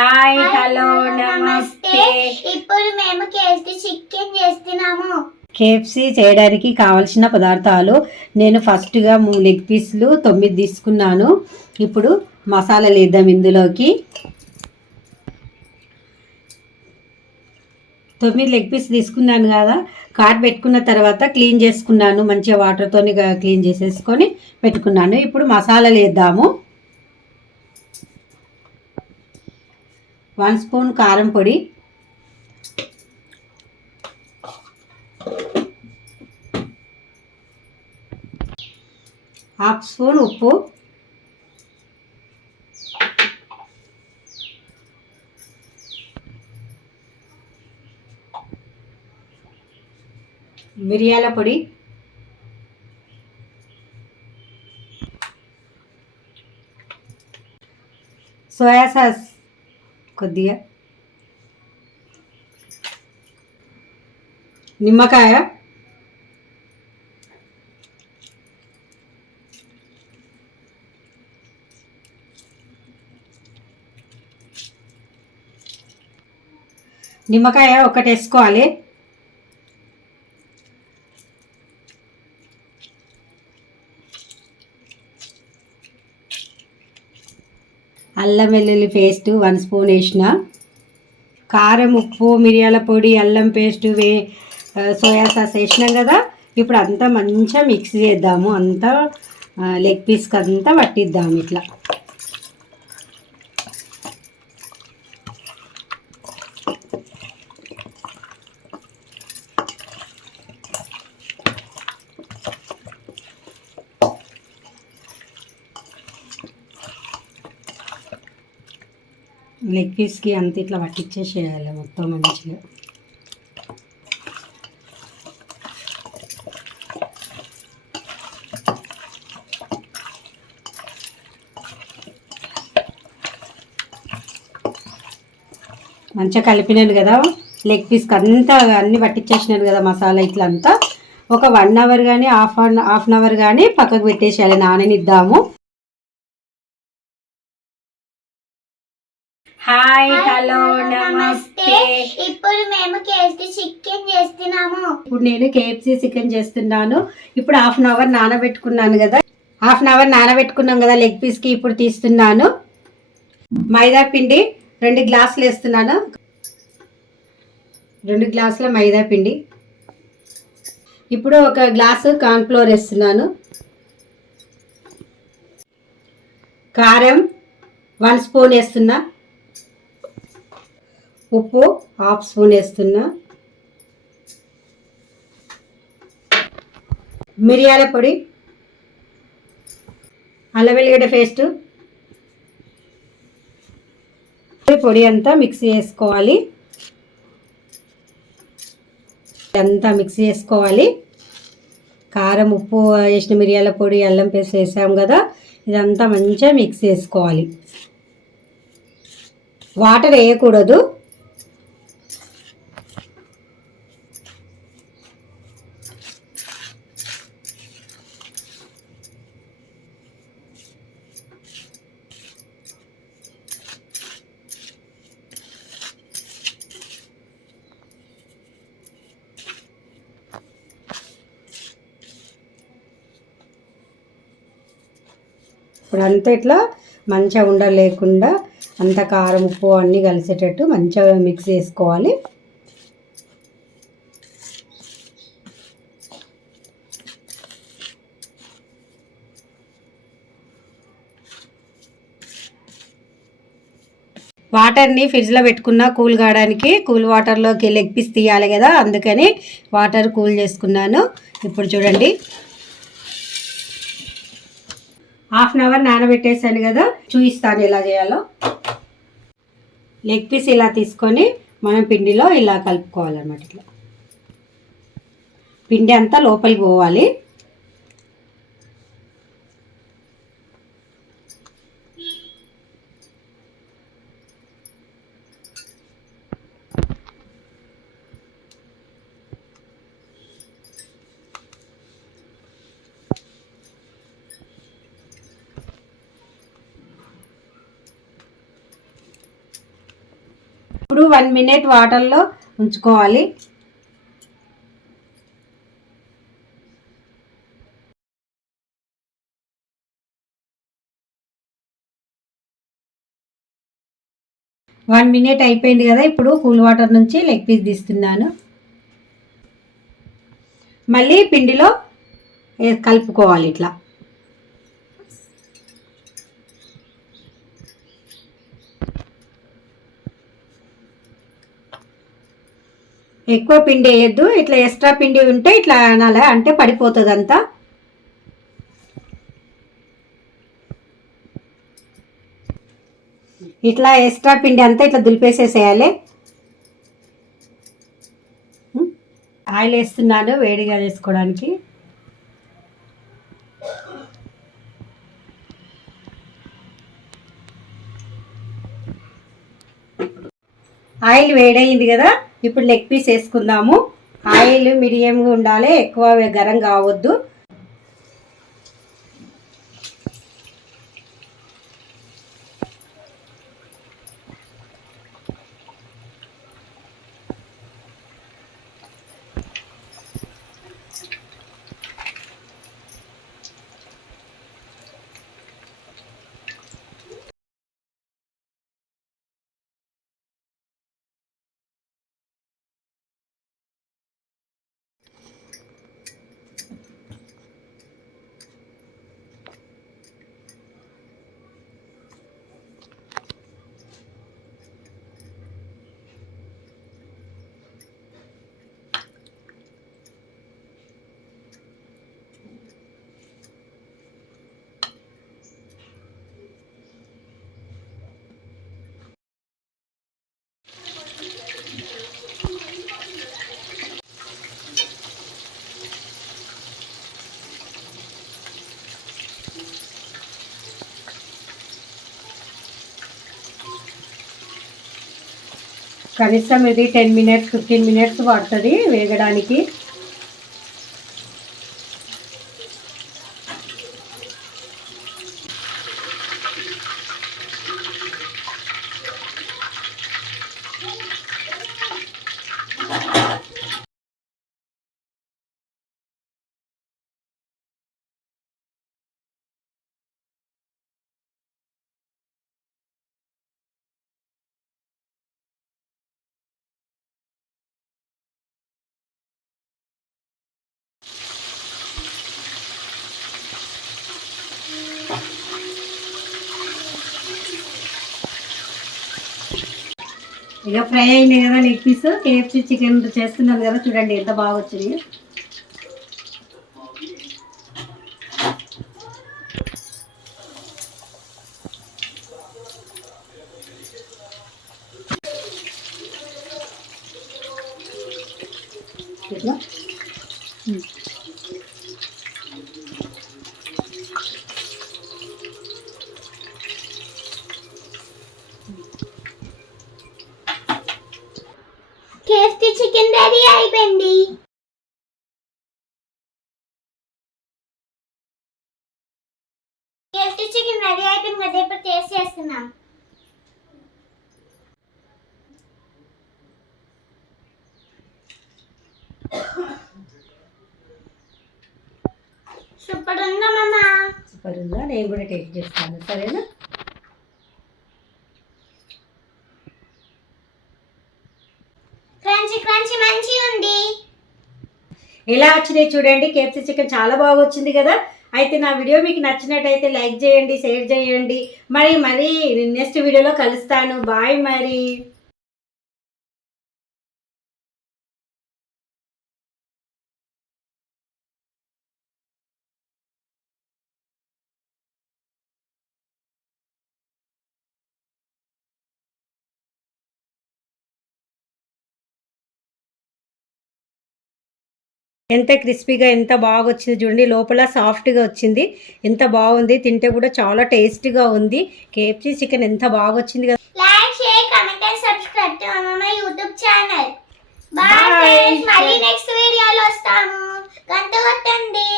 Hi hello నమస్తే. ఇప్పుడు మేము కేఎఫ్సి చికెన్ చేస్తున్నాము. కేఎఫ్సి చేయడానికి కావలసిన పదార్థాలు నేను ఫస్ట్గా 3 లెగ్ పీసులు 9 తీసుకున్నాను. ఇప్పుడు మసాలా వేద్దాం. ఇందులోకి 9 లెగ్ పీస్ తీసుకున్నాను కదా, కాట్ పెట్టుకున్న తర్వాత క్లీన్ చేసుకున్నాను. మంచిగా వాటర్తో క్లీన్ చేసేసుకొని పెట్టుకున్నాను. ఇప్పుడు మసాలాలు వేద్దాము. 1 స్పూన్ కారం పొడి, 1/2 స్పూన్ ఉప్పు, మిరియాల పొడి, సోయా సాస్ కొద్దిగా, నిమ్మకాయ, నిమ్మకాయ ఒకటి వేసుకోవాలి. అల్లం వెల్లుల్లి పేస్ట్ 1 స్పూన్ వేసిన, కారం, ఉప్పు, మిరియాల పొడి, అల్లం పేస్ట్, సోయా సాస్ వేసినాం కదా. ఇప్పుడు అంతా మంచిగా మిక్స్ చేద్దాము. అంతా లెగ్ పీస్కి అంతా పట్టిద్దాము ఇట్లా. లెగ్ పీస్కి అంత ఇట్లా పట్టించేసేయాలి మొత్తం మంచిగా. మంచిగా కలిపినాను కదా, లెగ్ పీస్కి అంతా అన్నీ పట్టించేసినాను కదా మసాలా ఇట్లా అంతా. ఒక 1 అవర్ కానీ హాఫ్ అన్ అవర్ కానీ పక్కకు పెట్టేసేయాలి, నాననిద్దాము. హాయ్ హలో నమస్తే. ఇప్పుడు మేము కేఎఫ్సి చికెన్ చేస్తున్నాము. ఇప్పుడు నేను కేఎఫ్సి చికెన్ చేస్తున్నాను. ఇప్పుడు హాఫ్ అన్ అవర్ నానబెట్టుకున్నాను కదా, హాఫ్ అన్ అవర్ నానబెట్టుకున్నాం కదా లెగ్ పీస్కి. ఇప్పుడు తీస్తున్నాను. మైదా పిండి 2 గ్లాసులు వేస్తున్నాను. 2 గ్లాసుల మైదా పిండి. ఇప్పుడు 1 గ్లాసు కార్న్ఫ్లోర్ వేస్తున్నాను. కారం 1 స్పూన్ వేస్తున్నా. ఉప్పు 1/2 స్పూన్ వేస్తున్నా. మిరియాల పొడి, అల్లం వెల్లిగడ్డ పేస్ట్, పొడి అంతా మిక్స్ చేసుకోవాలి. అంతా మిక్స్ చేసుకోవాలి. కారం, ఉప్పు వేసిన, మిరియాల పొడి, అల్లం పేస్ట్ వేసాం కదా, ఇదంతా మంచిగా మిక్స్ చేసుకోవాలి. వాటర్ వేయకూడదు. ఇప్పుడు అంతా ఇట్లా మంచిగా ఉండలేకుండా అంత కారం, ఉప్పు అన్నీ కలిసేటట్టు మంచిగా మిక్స్ చేసుకోవాలి. వాటర్ని ఫ్రిడ్జ్లో పెట్టుకున్న కూల్ కావడానికి. కూల్ వాటర్లోకి లెగ్ పీస్ తీయాలి కదా, అందుకని వాటర్ కూల్ చేసుకున్నాను. ఇప్పుడు చూడండి, హాఫ్ అన్ అవర్ నానబెట్టేసాను కదా, చూపిస్తాను ఎలా చేయాలో. లెగ్ పీస్ ఇలా తీసుకొని మనం పిండిలో ఇలా కలుపుకోవాలన్నమాట. ఇట్లా పిండి అంతా లోపలికి పోవాలి. ఇప్పుడు 1 మినిట్ వాటర్లో ఉంచుకోవాలి. వన్ మినిట్ అయిపోయింది కదా. ఇప్పుడు కూల్ వాటర్ నుంచి లెగ్ పీస్ తీస్తున్నాను. మళ్ళీ పిండిలో కలుపుకోవాలి ఇట్లా. ఎక్కువ పిండి వేయద్దు, ఇట్లా ఎక్స్ట్రా పిండి ఉంటే ఇట్లా అనాలి, అంటే పడిపోతుంది అంతా. ఇట్లా ఎక్స్ట్రా పిండి అంతా ఇట్లా దులిపేసేసేయాలి. ఆయిల్ వేస్తున్నాను వేడిగా చేసుకోవడానికి. ఆయిల్ వేడైంది కదా. ఇప్పుడు లెగ్ పీస్ వేసుకుందాము. ఆయిల్ మీడియంగా ఉండాలి, ఎక్కువ గరం కావద్దు. కనీసం ఇది 10 మినిట్స్ 15 మినిట్స్ పడుతుంది వేగడానికి. ఇక ఫ్రై అయింది కదా లెగ్ పీస్. KFC చికెన్ చేస్తున్నాను కదా, చూడండి ఎంత బాగా వచ్చింది. ఇట్లా KFC చికెన్ రెడీ అయిపోయింది. KFC చికెన్ రెడీ అయిపోయింది కదా, ఇప్పుడు టేస్ట్ చేస్తున్నాం. సూపర్ ఉందా మామ? సూపర్ ఉందా? నేను కూడా టేస్ట్ చేస్తాను, సరేనా? క్రంచీ క్రంచీ మంచిగా ఉంది. ఎలా వచ్చినాయి చూడండి. KFC చికెన్ చాలా బాగా వచ్చింది కదా. అయితే నా వీడియో మీకు నచ్చినట్టయితే లైక్ చేయండి, షేర్ చేయండి. మరి నెక్స్ట్ వీడియోలో కలుస్తాను. బాయ్ మరి. ఎంత క్రిస్పీగా ఎంత బాగా వచ్చింది చూడండి. లోపల సాఫ్ట్గా వచ్చింది. ఎంత బాగుంది, తింటే కూడా చాలా టేస్టీగా ఉంది. KFC చికెన్ ఎంత బాగా వచ్చింది కదా. Like share comment and subscribe to my YouTube channel. Bye friends, మళ్ళీ నెక్స్ట్ వీడియోలో వస్తాము. గంట కొట్టండి.